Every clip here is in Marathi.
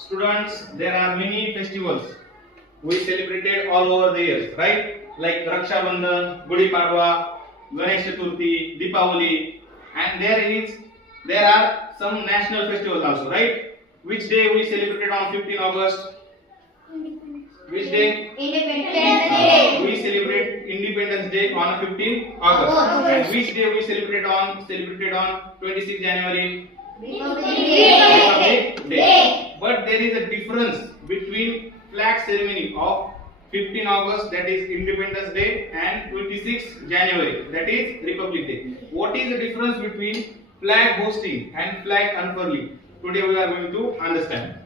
Students, there are many festivals we celebrated all over the years, right? Like Raksha Bandhan, Gudi Padwa, Ganesh Chaturthi, Deepavali, and there are some national festivals also, right? Which day we celebrated on 15 August? Which day? Independence Day. We celebrate Independence Day on 15 August. And which day we celebrated on 26 January? Republic Day. But there is a difference between flag ceremony of 15 August, that is Independence Day, and 26 January, that is Republic Day. What is the difference between flag hosting and flag unfurling? Today we are going to understand.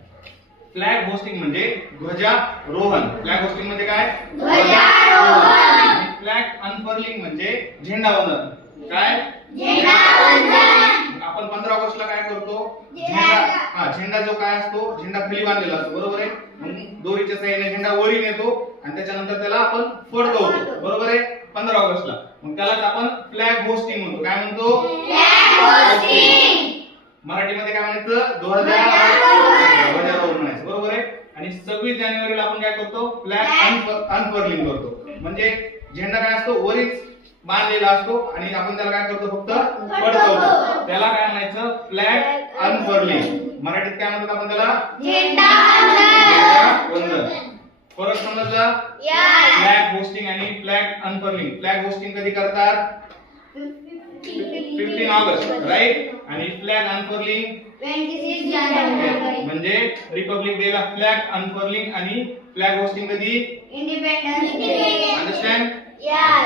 Flag hosting म्हणजे ध्वजारोहण. फ्लॅग होस्टिंग म्हणजे काय? ध्वजारोहण. फ्लॅग अनफर्लिंग म्हणजे झेंडावंदन. काय? झेंडावंदन. आपण 15 ऑगस्टला काय करतो? झेंडा जो काय असतो, झेंडा खाली बांधलेला असतो, बरोबर आहे. मग दोरीच्या साहाय्याने झेंडा वरी नेतो आणि त्याच्यानंतर त्याला आपण फडकवतो, बरोबर आहे, 15 ऑगस्टला. मग त्यालाच आपण फ्लॅग होस्टिंग म्हणतो. काय म्हणतो? Flag hosting. मराठीमध्ये काय म्हणायचं? ध्वजारोहण म्हणायचं, बरोबर आहे. आणि 26 जानेवारीला आपण काय करतो? फ्लॅग अनफर्लिंग करतो. म्हणजे झेंडा काय असतो, वरीच बांधलेला असतो आणि आपण त्याला काय करतो? फक्त फडकवतो. त्याला काय म्हणायचं? फ्लॅग अनफर्लिंग. मराठीत काय म्हणतात आपण त्याला? झेंडावंदन. फरक समजला? फ्लॅग होस्टिंग आणि फ्लॅग अनफर्लिंग. फ्लॅग होस्टिंग कधी करतात? 15 ऑगस्ट, राईट. आणि फ्लॅग अनफर्लिंग 26 जानेवारी. म्हणजे रिपब्लिक डे ला फ्लॅग अनफर्लिंग आणि फ्लॅग होस्टिंग कधी? Independence day. अंडरस्टँड? Yes.